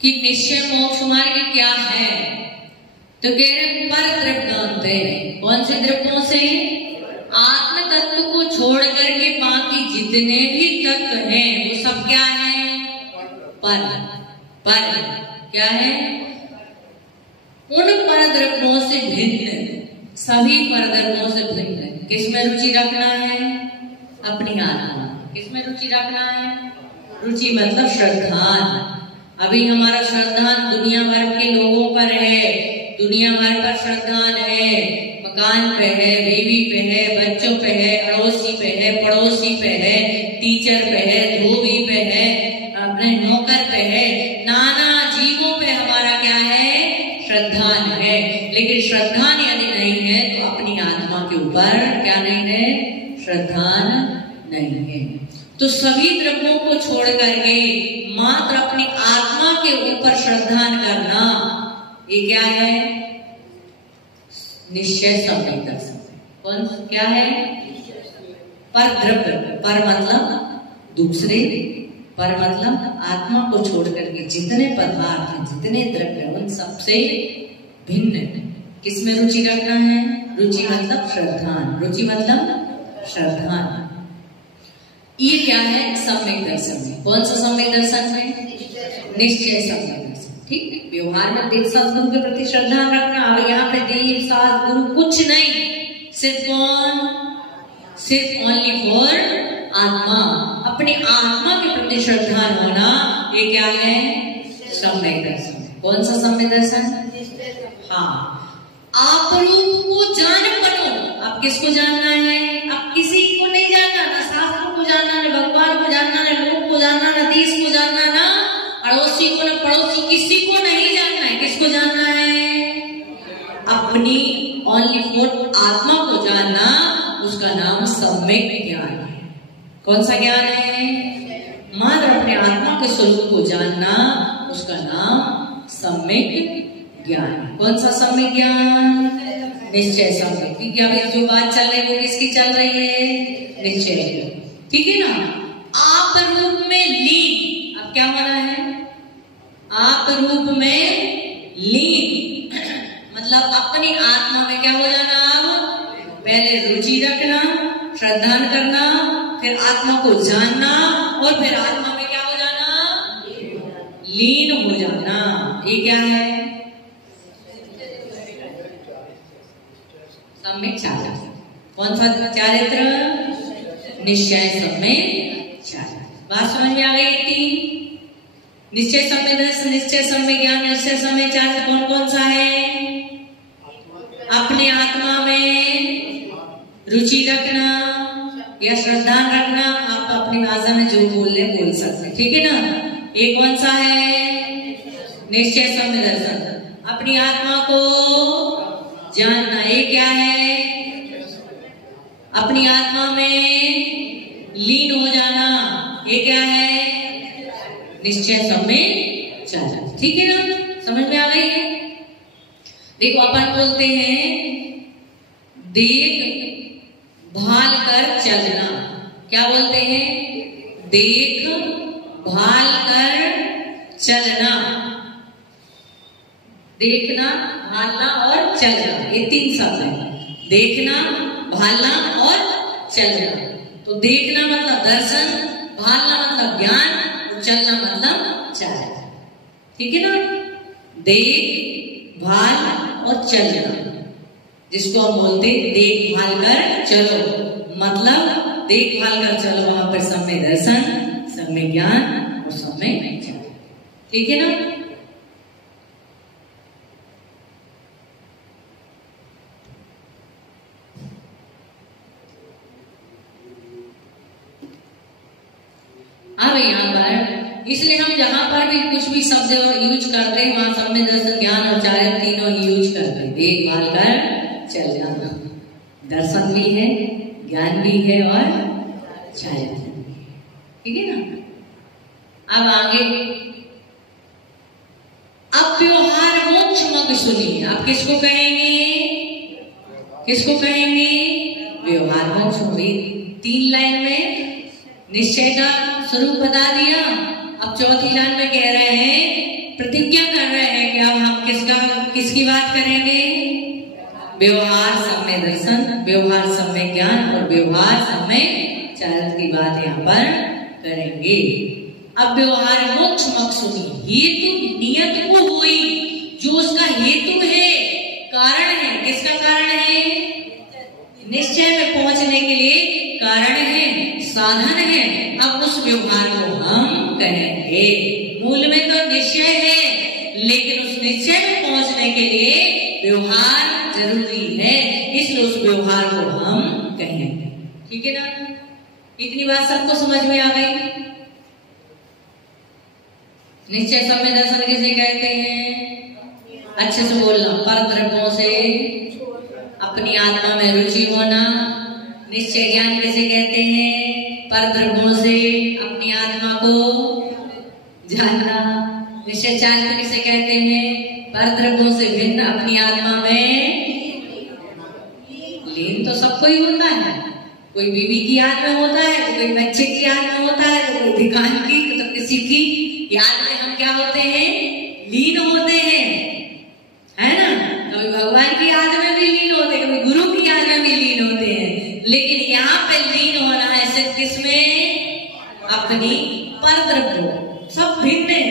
कि निश्चय मोक्ष मार्ग क्या है, तो कह रहे पर तृप्तांते, कौन से तृप्तों से? आत्म तत्व को छोड़ करके बाकी जितने भी तत्व हैं वो सब क्या है? पर। पर क्या है? उन पर द्रव्यों से भिन्न, सभी पर द्रव्यों से भिन्न किसमें रुचि रखना है? अपनी आत्मा। किसमें रुचि रखना है? रुचि मतलब श्रद्धान। अभी हमारा श्रद्धान दुनिया भर के लोगों पर है, दुनिया भर पर श्रद्धान है, मकान पे है, बीवी पे है, बच्चों पे है, अड़ोसी पे है, पड़ोसी पे है, टीचर पे है, धोबी पे है, अपने नौकर पे है, नाना जीवों पे हमारा क्या है? श्रद्धान है। लेकिन श्रद्धान यदि नहीं है तो अपनी आत्मा के ऊपर क्या नहीं है? श्रद्धान नहीं है। तो सभी द्रव्यों को छोड़ करके मात्र अपनी आत्मा के ऊपर श्रद्धान करना, ये क्या है? निश्चय सम्यक दर्शन। कौन क्या है? पर द्रव्य, पर मतलब दूसरे, पर मतलब आत्मा को छोड़ करके जितने पदार्थ हैं, जितने द्रव्य, उन सबसे भिन्न किसमें रुचि रखना है? रुचि मतलब श्रद्धान। रुचि मतलब श्रद्धान। ये क्या है? सम्यक दर्शन में। कौन सा सम्यक दर्शन है? निश्चय सम्यक दर्शन। ठीक है, व्यवहार में देव सदगुरु के प्रति श्रद्धा रखना। अब यहाँ पे देव सदगुरु कुछ नहीं, सिर्फ कौन? सिर्फ ओनली फॉर आत्मा। अपनी आत्मा के प्रति श्रद्धा होना, ये क्या है? सम्यक दर्शन। कौन सा सम्यक दर्शन? हाँ, आप रूप को जान पड़ो। आप किसको जानना है? आप किसी को नहीं जानना, ना शास्त्रों को जानना, ना भगवान को जानना, ना लोग को जानना, ना देश को जानना, ना अड़ोसी को, ना पड़ोसी, किसी को नहीं जानना है। किसको जानना है? अपनी ओनली फॉर आत्मा को जानना, उसका नाम सम्यक ज्ञान है। कौन सा ज्ञान है? मात्र अपने आत्मा के स्वरूप को जानना, उसका नाम सम्यक ज्ञान। कौन सा सम्यक ज्ञान? निश्चय सम्यक। क्योंकि अभी जो बात चल रही है वो किसकी चल रही है? निश्चय। ठीक है ना? आप रूप में लीन। अब क्या होना है? आप रूप में लीन मतलब अपनी आत्मा में क्या हो जाना? आप पहले रुचि रखना, श्रद्धान करना, फिर आत्मा को जानना, और फिर आत्मा में क्या हो जाना? लीन हो जाना। ये क्या है? सम्यक चारित्र। कौन सा चारित्र? निश्चय सम्यक चारित्र। बात समझ में आ गई थी? निश्चय सम्यक दर्शन, निश्चय सम्यक ज्ञान, निश्चय सम्यक चारित्र कौन कौन सा है? अपने आत्मा में रुचि रखना या श्रद्धा रखना। आप अपनी भाषा में जो बोल सकते, ठीक है ना? ये कौन सा है? निश्चय सम्यक दर्शन। अपनी आत्मा को जानना, ये क्या है? अपनी आत्मा में लीन हो जाना, ये क्या है? निश्चय सम्यक चारित्र। ठीक है ना? समझ में आ गई है? देखो, अपन बोलते हैं देख भाल कर चलना। क्या बोलते हैं? देख भाल कर चलना। देखना, भालना और चलना, ये तीन शब्द है। देखना, भालना और चलना। तो देखना मतलब दर्शन, भालना मतलब ज्ञान, और चलना मतलब चारित्र। ठीक है ना? देख भाल और चलना, जिसको हम बोलते देखभाल कर चलो। मतलब देखभाल कर चलो, वहां पर सम्यक दर्शन, सम्यक ज्ञान और सम्यक चारित्र। ठीक है ना? अब यहाँ पर इसलिए हम जहां पर भी कुछ भी शब्द यूज करते हैं, वहां सम्यक दर्शन, ज्ञान और चारित्र तीनों यूज करते हैं। देखभाल कर चल जाना, दर्शन भी है, ज्ञान भी है और चारित्र भी है। ठीक है ना? अब आगे, अब व्यवहार मोक्ष मग सुनिए। आप किसको कहेंगे? किसको कहेंगे? व्यवहार मोक्ष। हुई 3 लाइन में निश्चय का स्वरूप बता दिया। अब चौथी लाइन में कह रहे हैं प्रतिज्ञा कर रहे हैं कि अब हम किसकी बात करेंगे? व्यवहार सम्य दर्शन, व्यवहार सम्य ज्ञान और व्यवहार सम्य चरित्र की बात यहाँ पर करेंगे। अब व्यवहार मोक्ष मकसूदी हेतु नियत को हुई, जो उसका हेतु है, कारण है। किसका कारण है? निश्चय में पहुंचने के लिए कारण है, साधन है। अब उस व्यवहार को हम करेंगे। मूल में तो निश्चय है, लेकिन उस निश्चय में पहुंचने के लिए व्यवहार जरूरी है, इसलिए उस व्यवहार को हम कहेंगे। ठीक है ना? इतनी बात सबको समझ में आ गई? निश्चय सम्य दर्शन किसे कहते हैं? अच्छे से बोलना। पर द्रव्यों से अपनी आत्मा में रुचि होना। निश्चय ज्ञान किसे कहते हैं? पर द्रव्यों से अपनी आत्मा को जानना। निश्चय चारित्र किसे कहते हैं? पर द्रव्यों से भिन्न अपनी आत्मा में लीन। तो सबको ही होता है, कोई बीवी की याद में होता है, तो कोई बच्चे की याद में होता है, तो कोई भिखारी की, तो किसी की याद में हम क्या होते हैं? लीन होते हैं, है ना? कभी भगवान की याद में भी लीन होते हैं, कभी गुरु की याद में भी लीन होते हैं। लेकिन यहाँ पे लीन होना है सिर्फ किसमें? अपनी पर द्रव्य। सब भिन्न है।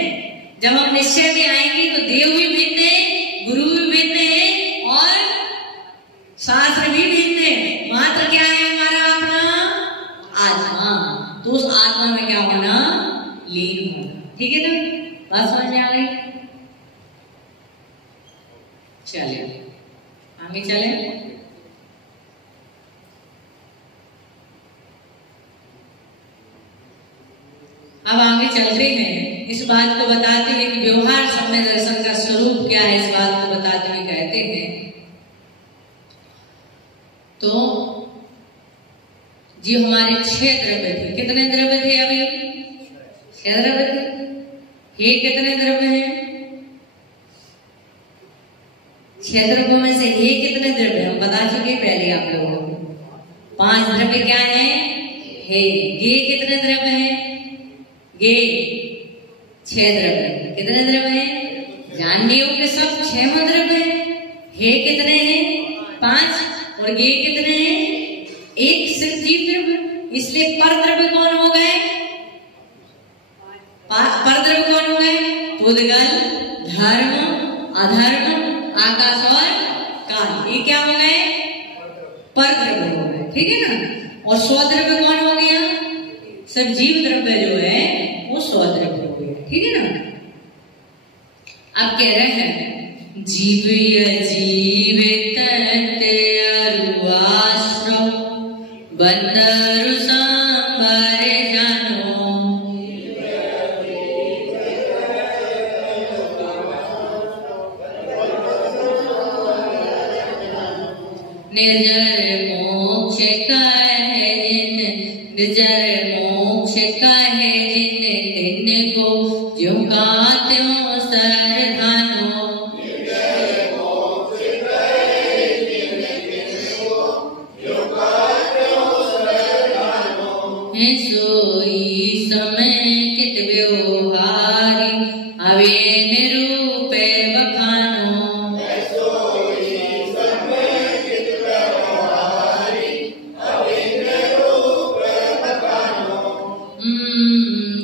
जब हम निश्चय में आएंगे तो देव भी भिन्न है, गुरु भी भिन्न है और शास्त्र भी भिन्न है। मात्र क्या है हमारा? अपना आत्मा। तो उस आत्मा में क्या होना? लीन होना। ठीक है ना? बात समझ में आ गई? चलिए आगे चले। अब आगे चलते हैं। इस बात को बताते हैं कि व्यवहार सम्य दर्शन का स्वरूप क्या है, इस बात को बताते हुए कहते हैं तो जी हमारे 6 द्रव्य थे। कितने द्रव्य थे? अभी 6 द्रव्य थे। हे कितने द्रव्य हैं? 6 द्रव्यों में से हे कितने द्रव्य हम बता चुके पहले आप लोगों को। 5 द्रव्य क्या है? हे। गे कितने द्रव्य हैं? गे 6 द्रव्य। कितने द्रव्य हैं? जान लियो कि सब 6 द्रव्य हैं। हे कितने हैं? 5। और गे कितने हैं? 1 सिर्फ जीव द्रव्य। इसलिए पर द्रव्य कौन हो गए? पर द्रव्य कौन हो गए? पुद्गल, धर्म, अधर्म, आकाश और काल। ये क्या हो गए? पर द्रव्य हो गए। ठीक है ना? और स्वद्रव्य कौन हो गया? सब जीव द्रव्य जो है वो स्वद्रव्य हो गया। ठीक है ना? अब कह रहे हैं जीव जीवित अरुआश्रम बंदरु सांबर जानो। निर्जर मोक्ष कहे जिन, निर्जर मोक्ष कहे जिन, तिन को ज्यों का त्यों सरधानो। सोई समेकित व्यवहारी अवे निरूपे बखानो।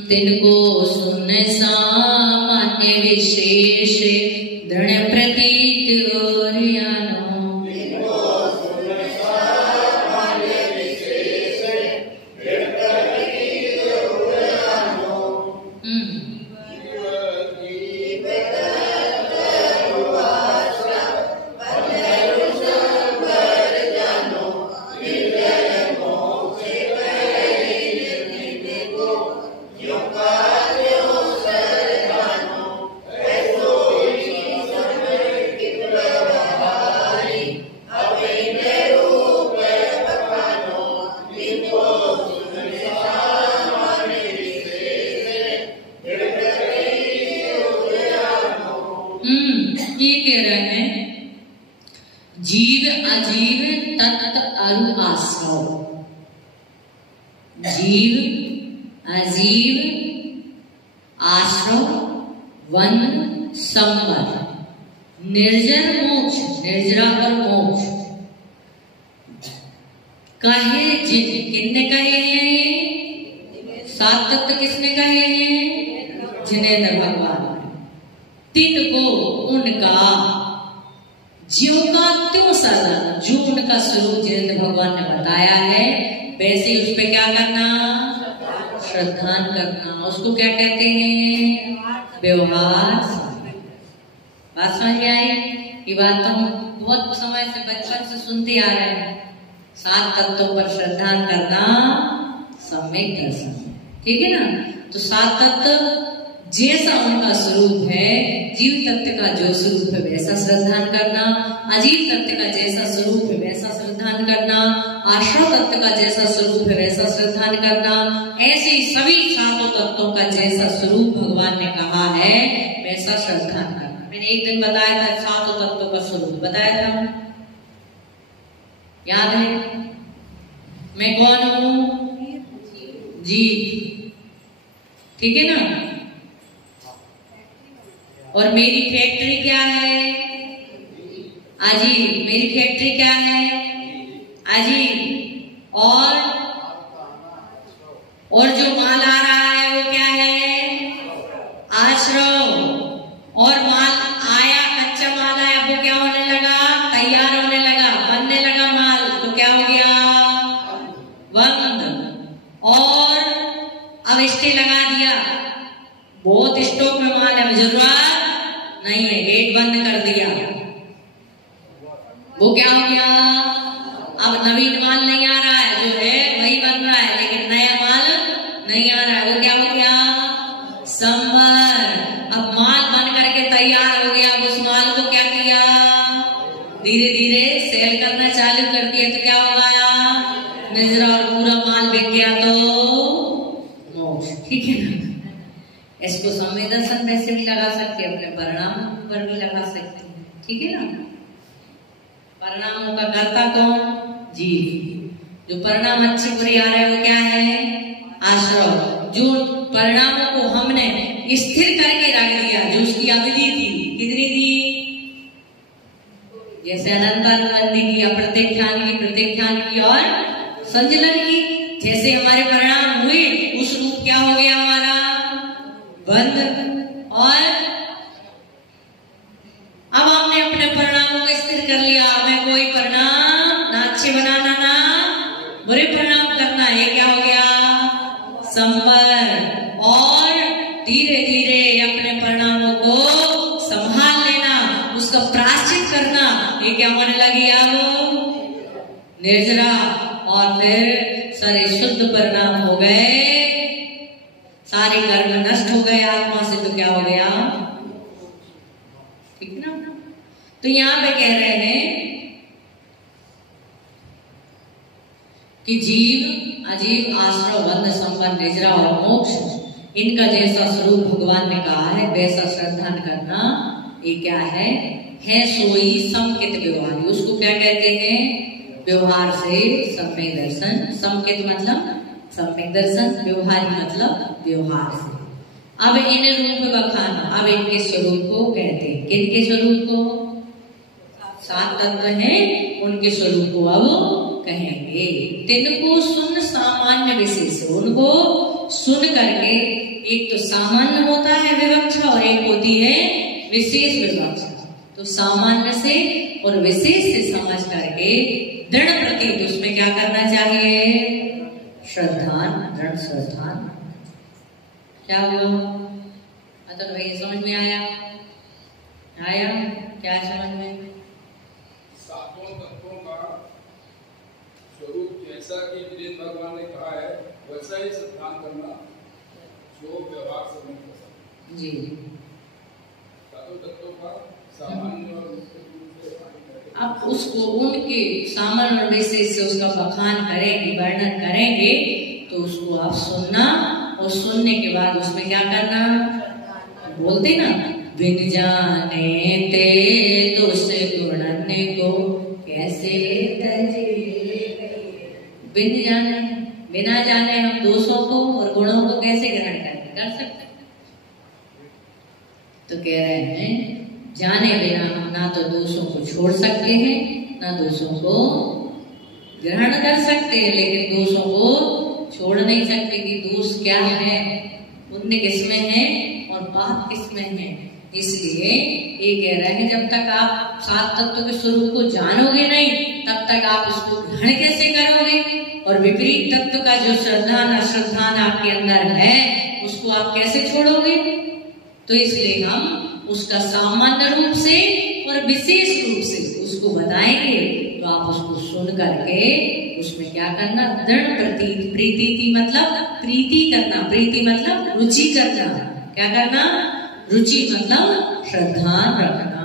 तिनको सुन सामान्य विशेष दृढ़ प्रतीत ओरियानो। ये कह रहे हैं जीव अजीव तत्त अरु आश्रव। जीव अजीव आश्रव वन संवर, निर्जर मोक्ष, निर्जरा पर मोक्ष। कहे जिन, किसने कहे हैं? सात तत्व किसने कहे हैं? जिनेंद्र भगवान। तिन को उनका ज्यों का त्यों सदा, जो उनका स्वरूप जिनेंद्र भगवान ने बताया है वैसे उस पे क्या करना? श्रद्धान करना। उसको क्या कहते हैं? व्यवहार। बात समझ में आई? ये बात तो हम बहुत समय से बचपन से सुनते आ रहे हैं। सात तत्वों पर श्रद्धान करना सम्यक दर्शन, ठीक है ना। तो सात तत्व जैसा उनका स्वरूप है, जीव तत्व का जो स्वरूप है वैसा श्रद्धान करना, अजीव तत्व का जैसा स्वरूप है वैसा श्रद्धान करना, आश्रव तत्व का जैसा स्वरूप है वैसा श्रद्धान करना। ऐसे ही सभी सातों तत्वों का जैसा स्वरूप भगवान ने कहा है वैसा श्रद्धान करना। मैंने एक दिन बताया था सातों तत्वों का स्वरूप बताया था, याद है? मैं कौन हूं? जीव, ठीक है ना। और मेरी फैक्ट्री क्या है? अजीब। मेरी फैक्ट्री क्या है? अजीब। और जो माल आ रहा है वो क्या है? आश्रव। और माल आया, कच्चा माल आया, वो क्या होने लगा? तैयार होने लगा, बनने लगा माल, तो क्या हो गया? बंद। और अब स्टे लगा दिया, बहुत स्टॉक में माल है, जरूरत नहीं है, गेट बंद कर दिया, वो क्या हो गया? अब नवीन माल नहीं आ रहा है, जो है वही बन रहा है, लेकिन नया माल नहीं आ रहा है, वो क्या हो गया? संवर। अब माल बन करके तैयार हो गया, उस माल को क्या किया? धीरे धीरे सेल करना चालू कर दिया, तो क्या हो गया? निर्जरा। और पूरा माल बिक गया तो मोक्ष, ठीक है ना। इसको समय दर्शन वैसे भी लगा सकते हैं, अपने परिणाम पर भी लगा सकते हैं, ठीक है ना। परिणामों का कर्ता कौन? जीव। जो परिणाम अच्छे बुरे आ रहे हैं वो क्या है? आश्रव। जो परिणामों को हमने स्थिर करके रख दिया, जो उसकी अवधि थी, कितनी थी? जैसे अनंतानुबंधी की, अप्रत्यक्षान की, प्रत्यक्षान की और संजलन की। जैसे हमारे परिणाम हुए, उस रूप क्या हो गया हमारा? बंद। और अब हमने अपने परिणामों को स्थिर कर लिया। हमें कोई परिणाम ना अच्छे बनाना ना बुरे परिणाम करना है, क्या हो गया? संवर। और धीरे धीरे अपने परिणामों को संभाल लेना, उसका प्रायश्चित करना, ये क्या होने लगी? अब निर्जरा। और फिर सारे शुद्ध परिणाम हो गए, सारे कर्म नष्ट हो गए आत्मा से, तो क्या हो गया? ठीक ना। तो यहां पे कह रहे हैं कि जीव, अजीव, आश्रव, बंध, संबंध, निजरा और मोक्ष, इनका जैसा स्वरूप भगवान ने कहा है वैसा श्रद्धान करना, ये क्या है? सोई समकित व्यवहार। उसको क्या कहते हैं? व्यवहार से सम्यक दर्शन। समकित मतलब सम्यक दर्शन, व्यवहार मतलब व्यवहार से। अब इन रूप बखाना, अब इनके स्वरूप को कहते हैं। किनके स्वरूप को? सात तत्व हैं, उनके स्वरूप को अब कहेंगे। तिनको सुन सामान्य विशेष, उनको सुन करके, एक तो सामान्य होता है विवक्षा और एक होती है विशेष विवक्षा। तो सामान्य से और विशेष से समझ करके दृढ़ प्रतीत उसमें क्या करना चाहिए? श्रद्धान, दृढ़ श्रद्धान। क्या हुआ? अतः भाई समझ में आया? आया? क्या समझ में? सातों तत्वों का स्वरूप जैसा कि वीरेंद्र भगवान ने कहा है वैसा ही श्रद्धान करना, जो व्यवहार से मुक्त हो जी। सातों तत्वों का सामान्य और अब उसको उनके सामान्य और विशेष से उसका बखान करेंगे, वर्णन करेंगे, तो उसको आप सुनना, और सुनने के बाद उसमें क्या करना? बोलते ना, बिन जाने ते दोष गुणने को कैसे तजे। बिन जाने, बिना जाने हम दोषों को और गुणों को कैसे ग्रहण कर सकते? तो कह रहे हैं जाने बिना हम ना तो दोषों को छोड़ सकते हैं ना दोषों को ग्रहण कर सकते हैं, लेकिन दोषों को छोड़ नहीं सकते कि दोष क्या है, पुण्य किसमें है और पाप किसमें है। इसलिए ये कह रहे हैं जब तक आप सात तत्व के स्वरूप को जानोगे नहीं तब तक आप उसको ग्रहण कैसे करोगे, और विपरीत तत्व का जो श्रद्धान अश्रद्धान आपके अंदर है उसको आप कैसे छोड़ोगे। तो इसलिए हम उसका सामान्य रूप से और विशेष रूप से उसको बताएंगे, तो आप उसको सुन करके उसमें क्या करना, दृढ़ प्रीति की मतलब प्रीति करना, प्रीति मतलब रुचि करना, क्या करना, रुचि मतलब श्रद्धा रखना।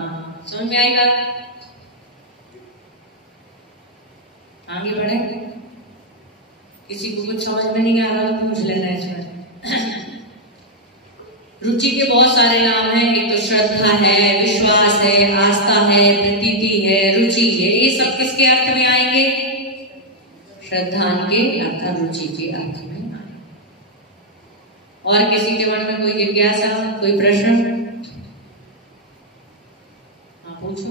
समझ में आई बात? आगे बढ़े। किसी को कुछ समझ में नहीं आ रहा तो पूछ लेना इसमें। रुचि के बहुत सारे नाम हैं, एक तो श्रद्धा है, विश्वास है, आस्था है, प्रतीति है, रुचि है। ये सब किसके अर्थ में आएंगे? श्रद्धान के अर्थात रुचि के अर्थ में आएंगे। और किसी के मन में कोई जिज्ञासा, कोई प्रश्न? हाँ पूछो।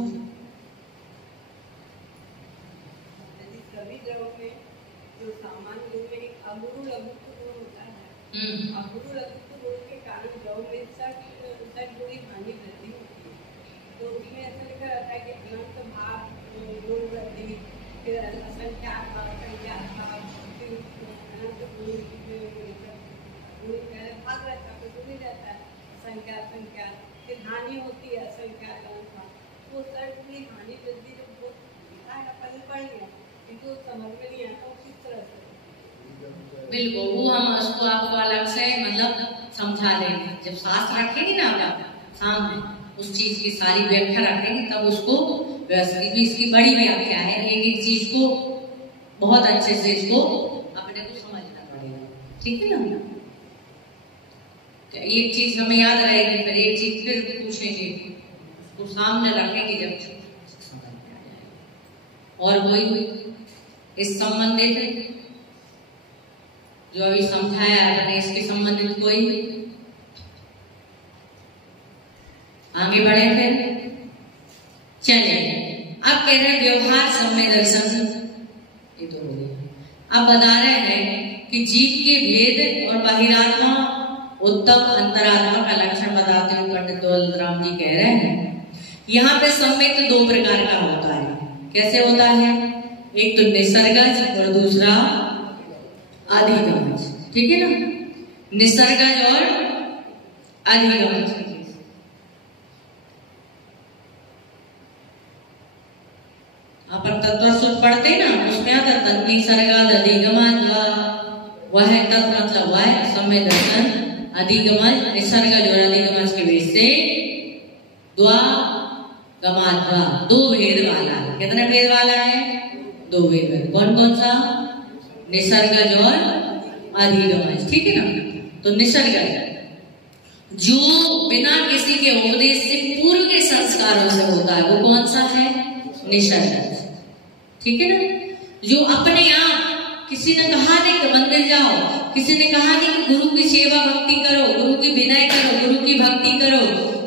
तो उसमें ऐसा लिखा रहता है कि अनंत भाव गुण वृद्धि, फिर असंख्यात भाव, संख्यात भाव, फिर अनंत भाग रहता है, कुछ नहीं रहता है, संख्या, फिर हानि होती है, असंख्यात भाव। तो सर की हानि वृद्धि जब बहुत लिखा है पहले पढ़ लिया, किंतु समझ में नहीं आता किस तरह से। बिल्कुल, वो हम उसको आपको अलग से मतलब समझा देंगे। जब शास्त्र रखेंगे ना आप सामने, उस चीज की सारी व्याख्या रखेंगे तब उसको व्यवस्थित, इसकी बड़ी व्याख्या है, एक एक चीज को बहुत अच्छे से इसको अपने को समझना पड़ेगा, ठीक है ना। एक चीज हमें याद रहेगी, फिर एक चीज फिर पूछेंगे, उसको सामने रखेंगे जब समझ में आ जाएगा। और कोई इस संबंधित जो अभी समझाया आपने, इसके संबंधित कोई? आगे बढ़े फिर चले। अब कह रहे हैं व्यवहार सम्य दर्शन, ये तो हो गया। अब बता रहे हैं कि जीव के भेद और बहिरात्मा उत्तम अंतरात्मा का लक्षण बताते हुए पंडित दौलतराम जी कह रहे हैं यहाँ पे सम्यक तो दो प्रकार का होता है। कैसे होता है? एक तो निसर्गज और दूसरा अधिगमज, ठीक है ना। निसर्गज और अधिगमज, अपन तत्व पढ़ते ना, उसमें आता तत्नी सर्गाद अधिगमज, वह तत्व मतलब वह सम्य दर्शन, अधिगमज निसर्गज और अधिगमज के बीच से द्वागमाद्वा, दो भेद वाला है। कितने भेद वाला है? दो भेद। कौन कौन सा? निसर्गज और अधिगमज, ठीक है ना। तो निसर्गज जो बिना किसी के उपदेश से पूर्व के संस्कारों से होता है, वो कौन सा है? निसर्गज, ठीक है ना। जो अपने आप, किसी ने कहा नहीं कि मंदिर जाओ, किसी ने कहा नहीं कि गुरु की सेवा भक्ति करो, गुरु की विनय करो, गुरु की भक्ति करो,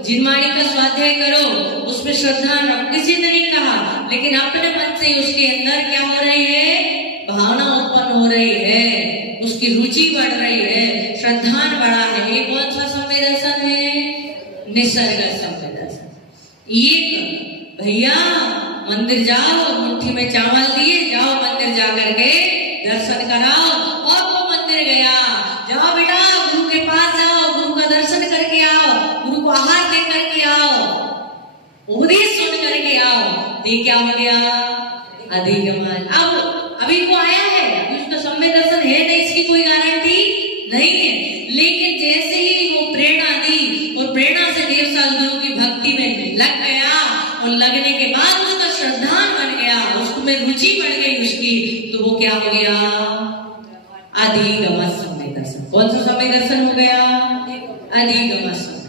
जिनवाणी का स्वाध्याय करो, उसमें श्रद्धा रखो, किसी ने नहीं कहा। लेकिन अपने मन से उसके अंदर क्या हो रही है? भावना उत्पन्न हो रही है, उसकी रुचि बढ़ रही है, श्रद्धान बढ़ा है। ये कौन सा सम्य दर्शन है? निसर्ग सम्य दर्शन। ये भैया मंदिर जाओ, मुट्ठी में चावल दिए, जाओ मंदिर जा करके दर्शन कराओ। और वो मंदिर गया, जाओ बेटा गुरु के पास जाओ, गुरु का दर्शन करके आओ, गुरु को आहार दे करके आओ, उपदेश सुन करके आओ। ये क्या हो गया? अधिगमन। अब अभी वो आया है, अभी उसका सम्य दर्शन है नहीं, इसकी कोई गारंटी नहीं है। लेकिन जैसे ही वो प्रेरणा दी और प्रेरणा से 1.5 साल गुरु की भक्ति में लग गया, और लगने के बाद उसका श्रद्धान बन गया, उसमें रुचि बढ़ गई उसकी, तो वो क्या हो गया? अधिगमन सम्य दर्शन। कौन सा सम्य दर्शन हो गया? अधिगमन सम्य,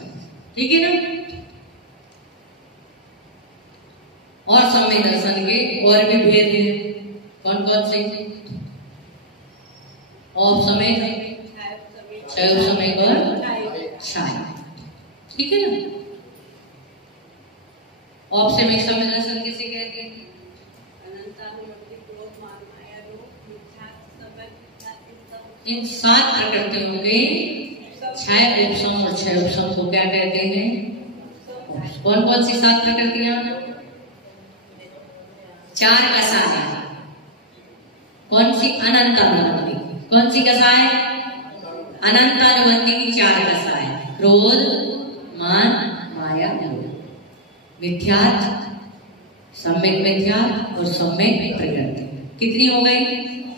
ठीक है ना। और सम्य दर्शन के और भी भेद हैं। कौन कौन से? और समय, क्षय समय और छाया, ठीक है ना। औपसमिक समय दर्शन किसे कहते हैं? इन 7 प्रकृतियों के 6 उपसम और 6 उपसम को क्या कहते हैं? कौन कौन सी 7 प्रकृतियां? 4 कसाय। कौन सी? अनंतानुबंधी। कौन सी कसाय? अनंतानुबंधी की 4 कसाय। क्रोध, मान, माया, लोभ। मिथ्यार्थ, सम्यक मिथ्यार्थ और सम्यक प्रकृति। कितनी हो गई?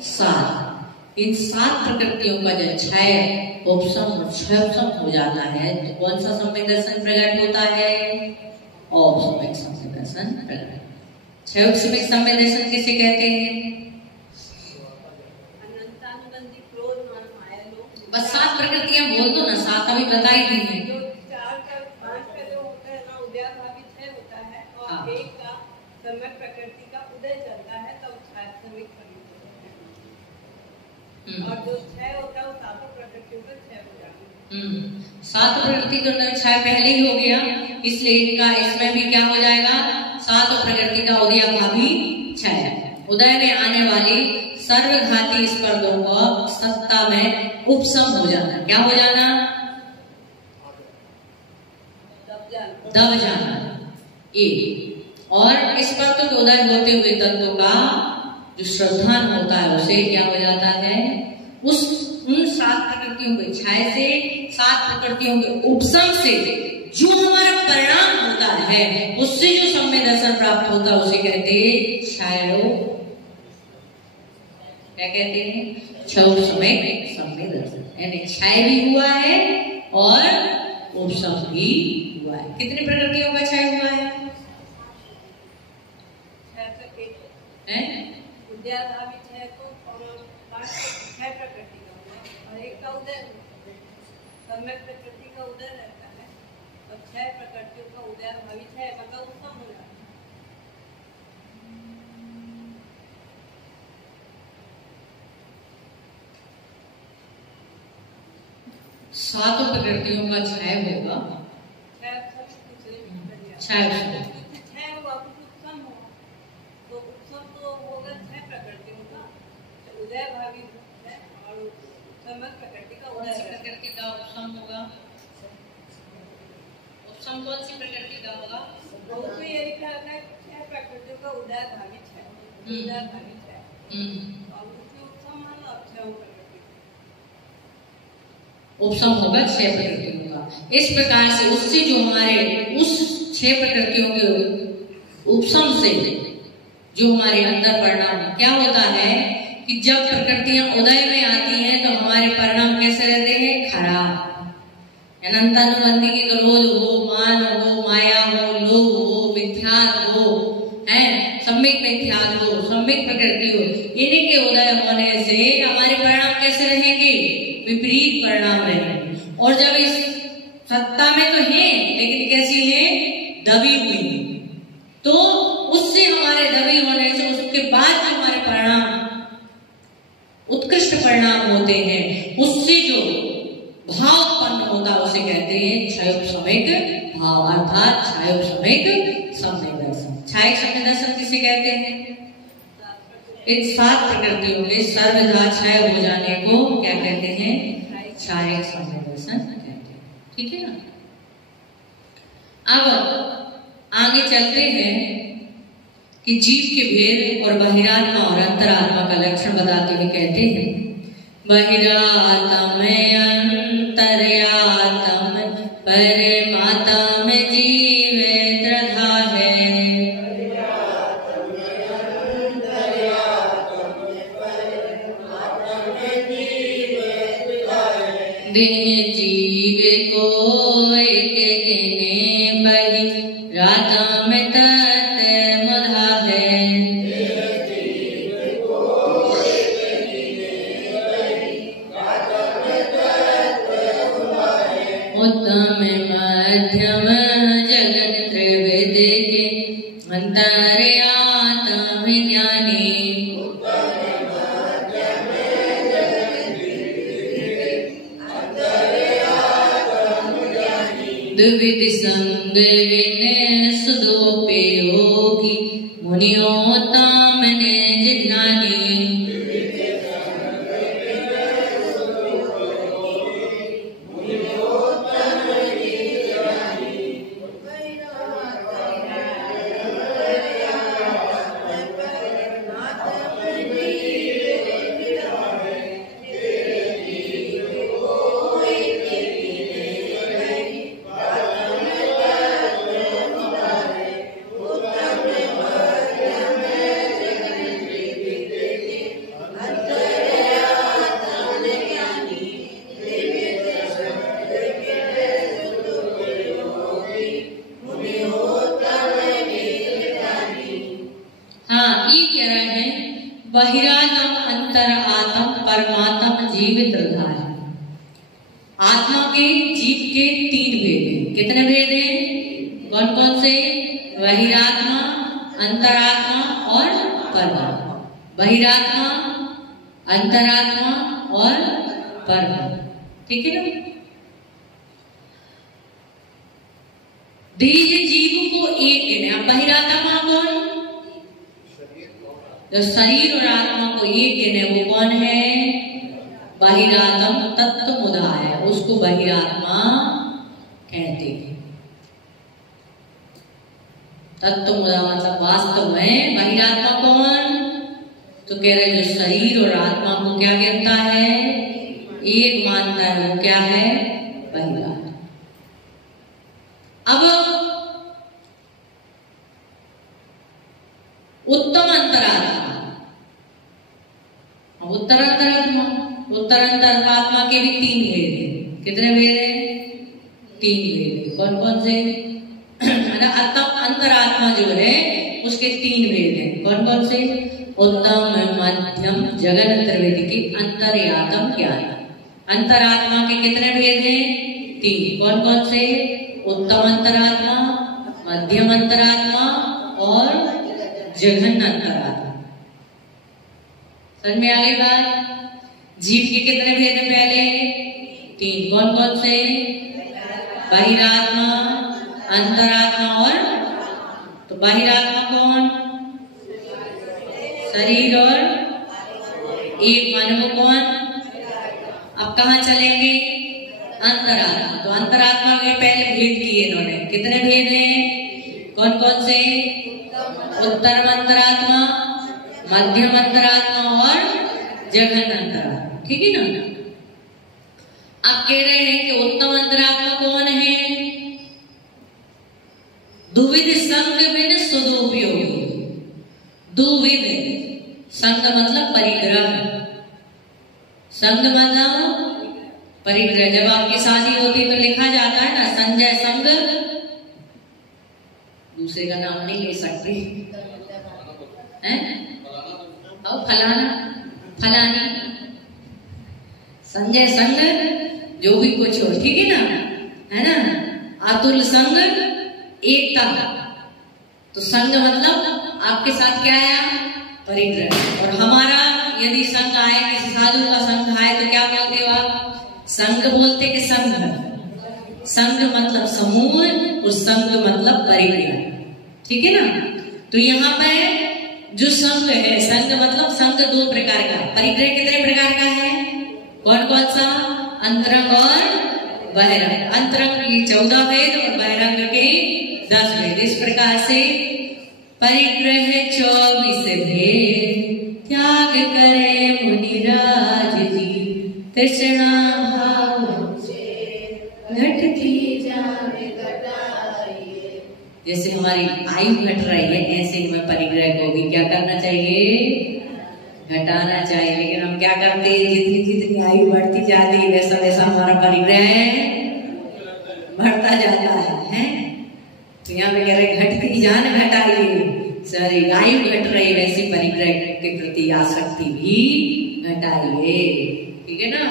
7। इन 7 प्रकृतियों का जब 6 उपसम और 6 उपसम हो जाता है तो कौन सा सम्यक दर्शन प्रकट होता है? औपसमिक सम्यक दर्शन प्रकट। 6 उपसमिक सम्यक दर्शन किसे कहते हैं? बस 7 प्रकृतियां बोल दो ना, 7 अभी बता ही दी है। प्रकृति का उदय चलता है तब और जो 6 होता है वो 7 प्रकृतियों का 6 हो जाता है। 7 प्रकृति का 6 पहले ही हो गया, इसलिए इनका इसमें भी क्या हो जाएगा? 7 प्रकृति का उदय का भी 6। उदय में आने वाली सर्वघाती स्पर्धों को सत्ता में उपसम हो जाना। क्या हो जाना? दब जाना। और स्पर्धों के उदय होते हुए तत्वों का जो श्रद्धान होता है उसे क्या हो जाता है? उन 7 प्रकृतियों के 6 से 7 प्रकृतियों के उपसम से जो हमारा परिणाम होता है उससे जो सम्यक दर्शन प्राप्त होता है उसे कहते हैं क्षय। क्या कहते हैं? क्षय उपसमय सम्यक दर्शन। यानी क्षय भी हुआ है और उपसम भी हुआ है। कितनी प्रकृतियों का क्षय हुआ है? सम्यक प्रकृति का उदय रहता है और 6 प्रकृतियों का उदय भावित है मतलब उत्तम हो जाता है। 7 प्रकृतियों का 6 होगा। 6 उदय भावी है और सम्यक प्रकृति का उदय प्रकृति का उपसम होगा। उपसम कौन सी प्रकृति का होगा? उसमें ये लिखा है 6 प्रकृतियों का उदय भावित है। उदय भावित है और उसमें उपसम मानो 6 प्रकृति। उपसम होगा 6 प्रकृतियों का। इस प्रकार से उससे जो हमारे उस 6 प्रकृतियों के उपसम से जो हमारे अंदर परिणाम क्या होता है कि जब प्रकृतियां उदय में आती हैं तो हमारे परिणाम कैसे रहते हैं? खराब। अनंतानुबंधी की क्रोध हो, मान हो, माया हो, लोभ हो, मिथ्यात्व हो, है सम्यक मिथ्यात्व हो, सम्यक प्रकृति हो, इन्हीं के उदय होने से हमारे परिणाम कैसे रहेंगे? विपरीत परिणाम रहेंगे। और जब इस सत्ता में तो है लेकिन कैसी है? दबी हुई। तो उससे हमारे दबी होने से उसके बाद जो हमारे परिणाम उत्कृष्ट परिणाम होते हैं उससे जो भाव उत्पन्न होता है उसे कहते हैं क्षय उपसमयिक भाव अर्थात क्षय उपसमयिक सम्यक दर्शन। क्षय सम्यक दर्शन किसे कहते हैं? इन 7 प्रकृतियों के सर्वथा क्षय हो जाने को क्या कहते हैं? क्षय सम्यक दर्शन कहते हैं। ठीक है ना? अब आगे चलते हैं कि जीव के भेद और बहिरात्मा और अंतरात्मा का लक्षण बताते हुए कहते हैं बहिरात्म अंतर्यात्म परमात्म जीव त्रधा है। देह जीव को एक गिने बहिरात्म उत्तम मध्यम जगत त्रिविध के अंतर्यात्म ज्ञानी। द्विविध संग विनय सुदोपे बहिरातम अंतर आत्म परमात्म जीवित है। आत्मा के जीव के 3 भेद हैं। कितने भेद हैं? कौन कौन से? बहिरात्मा, अंतरात्मा और परमात्मा। बहिरात्मा, अंतरात्मा और परमात्मा, ठीक है ना। देह जीव को एक गिने। बहिरात्मा कौन? जो शरीर और आत्मा को एक गिने वो कौन है? बहिरात्म तत्वमुदाय, उसको बहिरात्मा कहते हैं। तत्वमुदा मतलब वास्तव में बहिरात्मा कौन? तो कह रहे जो शरीर और आत्मा को क्या कहता है? एक मानता है, वो क्या है? बहिरात्मा। अब उत्तम अंतरात्मा, उत्तर अंतरात्मा, उत्तर अंतरात्मा के भी 3 भेद हैं। कितने भेद हैं? 3 भेद हैं। कौन कौन से? अंतरात्मा जो है उसके 3 भेद हैं। कौन कौन से? उत्तम, मध्यम, जगन त्रैविध्य की अंतर्यातम क्या है? अंतरात्मा के कितने भेद हैं? 3। कौन कौन से? उत्तम अंतरात्मा, मध्यम अंतरात्मा और जघन अंतरात्मा। समझ में आ गई बात? जीव के कितने भेद हैं? पहले 3। कौन कौन से? बहिरात्मा, अंतरात्मा और तो बहिरात्मा कौन? शरीर और एक मानव कौन? अब कहाँ चलेंगे? अंतरात्मा। तो अंतरात्मा के पहले भेद किए इन्होंने। कितने भेद हैं? कौन कौन से? उत्तर अंतरात्मा, मध्यम अंतरात्मा और जघन अंतरात्मा, ठीक है ना। अब कह रहे हैं कि उत्तम अंतरात्मा कौन है? दुविध संग में सदुपयोगी। दुविध संग मतलब परिग्रह, संग मतलब परिग्रह। जब आपकी शादी होती है तो लिखा जाता है ना संजय संग, दूसरे का नाम नहीं ले सकते हैं, और फलाना फलानी, संजय संग जो भी कुछ हो, ठीक है ना, है ना। अतुल संग एकता, तो संग मतलब आपके साथ क्या आया? परिग्रह। और हमारा यदि संग आए, किसी साधु का संग आए तो क्या बोलते हो आप? संग बोलते कि संघ? संघ मतलब समूह और संघ मतलब परिग्रह, ठीक है ना। तो यहाँ पे जो संघ है, संघ मतलब संघ 2 प्रकार का, परिग्रह कितने प्रकार का है? कौन कौन सा? अंतरंग और बहिरंग। अंतरंग की 14 भेद और बहिरंग के 10 भेद। इस प्रकार से परिग्रह 24 भेद त्याग करे मुनिराज जी, तृष्णा भाव घटती जाने घटाइए। जैसे हमारी आयु घट रही है, ऐसे हमें परिग्रह को भी क्या करना चाहिए? घटाना चाहिए। लेकिन हम क्या करते हैं? जितनी जितनी आयु बढ़ती जाती है वैसा वैसा हमारा परिग्रह बढ़ता जाता है। तो यहाँ पे कह रहे घटती जान घटाइए। सॉरी, आयु घट रही, वैसी परिग्रह के प्रति आसक्ति भी घटाइए, ठीक है ना।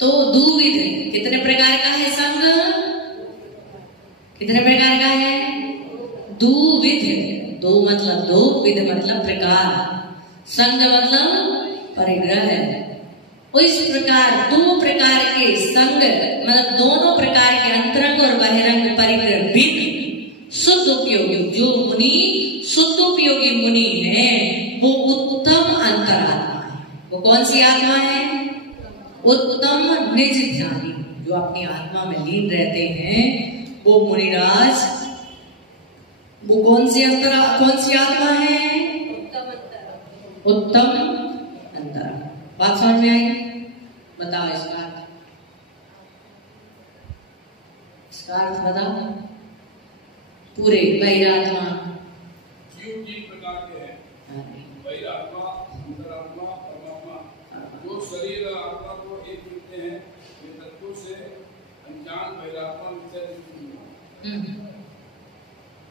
तो दुविध कितने प्रकार का है संग? कितने प्रकार का है? दुविध। 2 मतलब 2, विध मतलब प्रकार, संग मतलब परिग्रह है। और इस प्रकार 2 प्रकार के संग मतलब दोनों प्रकार के अंतरंग और बहिरंग परिग्रह भिन्न शुद्ध उपयोगी, जो मुनि शुद्ध उपयोगी मुनि है वो उत्तम अंतरात्मा है। वो कौन सी आत्मा है? उत्तम निज ध्यानी, जो अपनी आत्मा में लीन रहते हैं वो मुनिराज। वो कौन सी आत्मा है? उत्तम अंतरात्मा। बात समझ में आई? बताओ इसका अर्थ बताओ पूरे। बहिरात्मा जीव 3 प्रकार के हैं, बहिरात्मा, अंतरात्मा, परमात्मा। जो शरीर और आत्मा को एक मिलते हैं, वे तत्वों से अनजान बहिरात्मा विषय।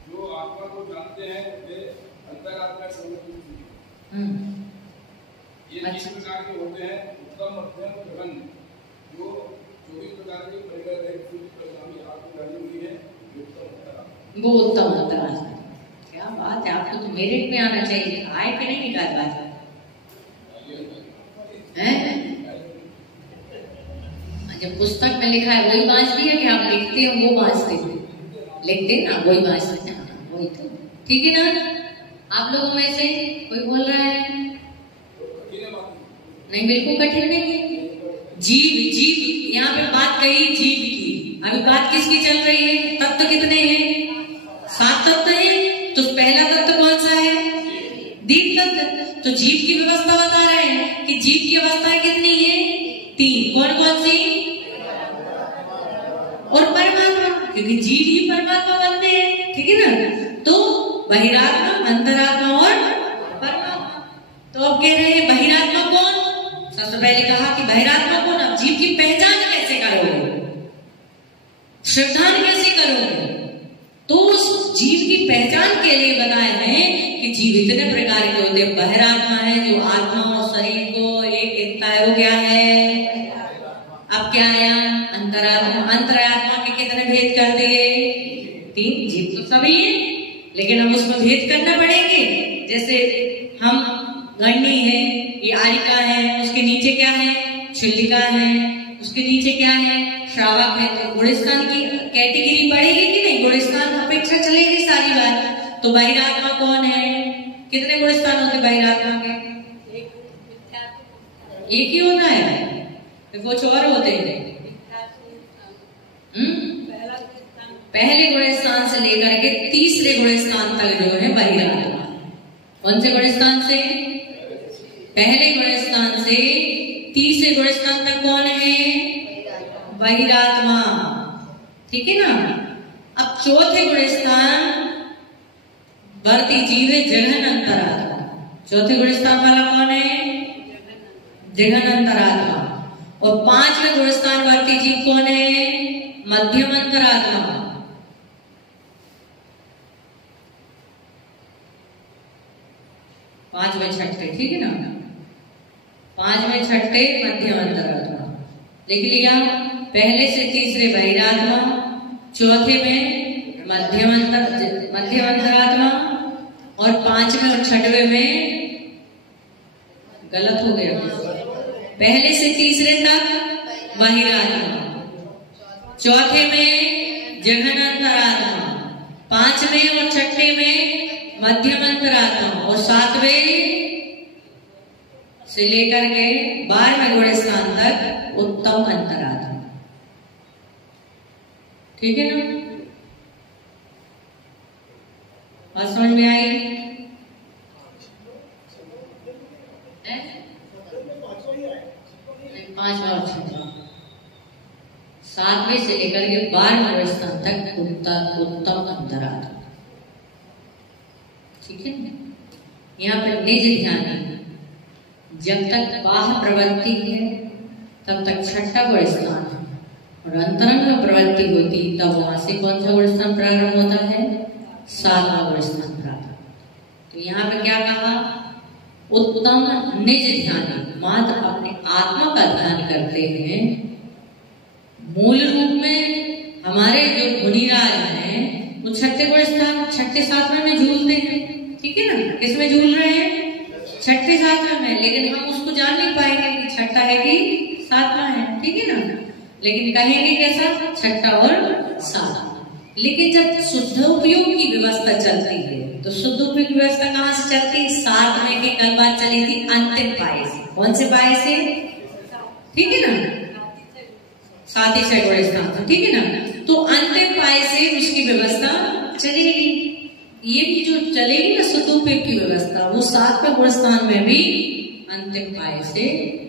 जो आत्मा को जानते हैं वे अंतरात्मा संगति। ये अच्छा। 3 प्रकार के होते हैं, उत्तम, मध्यम, गहन, जो 24 प्रकार के परिग्रह रहित सूर्य परिणामी आत्मज्ञानी हुई है, वो उत्तम अंतरात्मा। क्या बात है, आपको तो मेरिट में आना चाहिए, आए कि नहीं निकाल बात है? जब पुस्तक में लिखा है वही बांचती है कि आप लिखते हो वो बांचते हो? लिखते हैं ना, वही बांचते हैं, वही तो ठीक है ना। आप लोगों में से कोई बोल रहा है नहीं, बिल्कुल कठिन नहीं है। जीव जीव, यहाँ पे बात कही जीव की, अभी बात किसकी चल रही है? तत्व कितने हैं? 7 तत्व हैं। तो पहला तत्व कौन सा है? दीप तत्व। तो जीव की व्यवस्था बता रहे हैं कि जीव की अवस्थाएं कितनी है? 3। कौन कौन सी? और परमात्मा, क्योंकि जीव ही परमात्मा बनते हैं, ठीक है ना। तो बहिरात्मा, अंतरात्मा और परमात्मा। तो अब कह रहे हैं बहिरात्मा कौन? सबसे पहले कहा कि बहिरात्मा कौन। अब जीव की पहचान कैसे करोगे, श्रद्धान कैसे करोगे? तो उस जीव की पहचान के लिए बताए हैं कि जीव इतने प्रकार के होते हैं। बहिरात्मा है जो आत्मा और शरीर को एक एकता है, वो क्या है? अब क्या आया? अंतरात्मा। अंतरात्मा के कितने भेद कर दिए? 3। जीव तो सभी है, लेकिन हम उसमें भेद करना पड़ेंगे। जैसे हम गण्डी है, ये आरिका है, उसके नीचे क्या है? छिल्लिका है, उसके नीचे क्या है? श्रावक है। तो गुणस्थान की कैटेगरी बढ़ेगी कि नहीं? गुणस्थान अपेक्षा चलेगी सारी बात। तो बहिरात्मा कौन है? कितने गुणस्थान होते बहिरात्मा के? एक ही होता है, कुछ और होते हैं। पहले गुणस्थान से लेकर के तीसरे गुणस्थान तक जो है बहिरात्मा। कौन से गुणस्थान से? पहले गुणस्थान से तीसरे गुणस्थान तक कौन है? बहिरात्मा, ठीक है ना। अब चौथे गुणस्थान वर्ती जीव है, जघन अंतरात्मा। चौथे गुणस्थान वाला कौन है? जघन अंतरात्मा। और 5वें गुणस्थान वर्ती जीव कौन है? मध्यम अंतरात्मा। 5वें छठे, ठीक है ना। 5वें छठे मध्यम अंतरात्मा लिख लिया। पहले से तीसरे बहिरात्मा, चौथे में मध्यम अंतरात्मा, और 5वें और 6वें में गलत हो गया। पहले से तीसरे तक बहिरात्मा, चौथे में जघन अंतरात्मा, 5वें और 6ठे में मध्यम अंतरात्मा, और 7वें से लेकर के 12वें गुणस्थान तक उत्तम अंतरात्मा। ठीक है ना, बात समझ में आई? 5वां और 6वां, 7वें से लेकर के 12वें गुणस्थान तक उत्तम अंतरात्मा। ठीक है, यहाँ पे निज ध्यान है। जब तक बाह्य प्रवृत्ति है तब तक छठा गुणस्थान है, और अंतरंग प्रवृत्ति होती तब वहां से कौन सा गुणस्थान प्रारंभ होता है? 7वां गुणस्थान प्रारंभ। तो यहाँ पे क्या कहा? उत्तम निज ध्यान, मात्र अपने आत्मा का ध्यान करते हैं। मूल रूप में हमारे जो मुनिराज हैं वो छठे गुणस्थान 6ठे 7वें में झूलते हैं। ठीक है ना, किसमें झूल रहे हैं? 6ठे 7वें में, लेकिन हम उसको जान नहीं पाएंगे कि छठा है कि 7वां है। ठीक है ना, लेकिन कहेंगे कैसा? 6ठा और 7वां। लेकिन जब शुद्ध उपयोग की व्यवस्था चलती है तो शुद्ध उपयोग की व्यवस्था कहाँ से चलती है? 7वें की कल बात चली थी अंतिम पाए से। कौन से पाए से? ठीक है ना, 7 गुणस्थान से। ठीक है ना, तो अंतिम पाए से उसकी व्यवस्था चलेगी। ये भी जो चलेगी ना शुद्ध उपयोग की व्यवस्था, वो 7वें गुणस्थान में भी अंतिम पाए से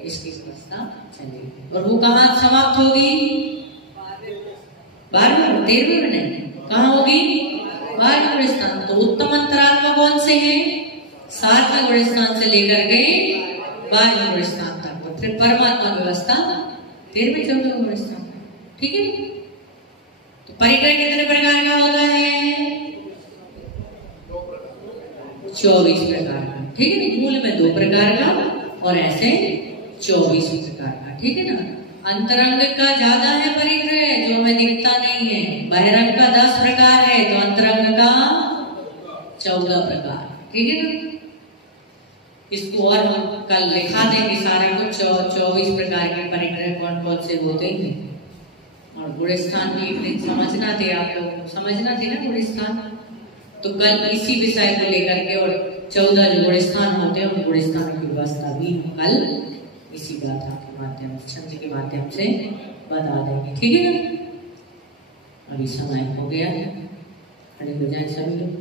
इसकी व्यवस्था चलेगी। और वो कहाँ समाप्त होगी? 12वें 13वें में नहीं, कहाँ होगी? 12वें गुणस्थान। तो उत्तम अंतरात्मा कौन से हैं? 7वें गुणस्थान से लेकर के 12वें गुणस्थान तक, और फिर परमात्मा व्यवस्था 13वें 14वें गुणस्थान। ठीक है, तो परिग्रह कितने प्रकार का होता है? 24 प्रकार का, ठीक है ना। मूल में 2 प्रकार का और ऐसे 24 प्रकार का, ठीक है ना। अंतरंग का ज्यादा है परिग्रह, जो हमें दिखता नहीं है। बहिरंग का 10 प्रकार है, तो अंतरंग का 14 प्रकार, ठीक है ना। इसको और हम कल दिखा देंगे सारा कुछ। 24 प्रकार के परिग्रह कौन कौन से होते हैं। और गुणस्थान भी एक दिन समझना थे आप लोगों को, समझना थे ना गुणस्थान। तो कल इसी विषय को लेकर के और 14 जो गुणस्थान होते हैं उन गुणस्थान की व्यवस्था भी हम कल इसी गाथा के माध्यम से, छंद के माध्यम से बता देंगे, ठीक है ना। अभी समय हो गया, खड़े हो जाए सभी लोग।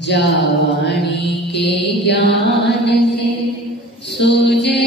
जावाणी के ज्ञान से सूझे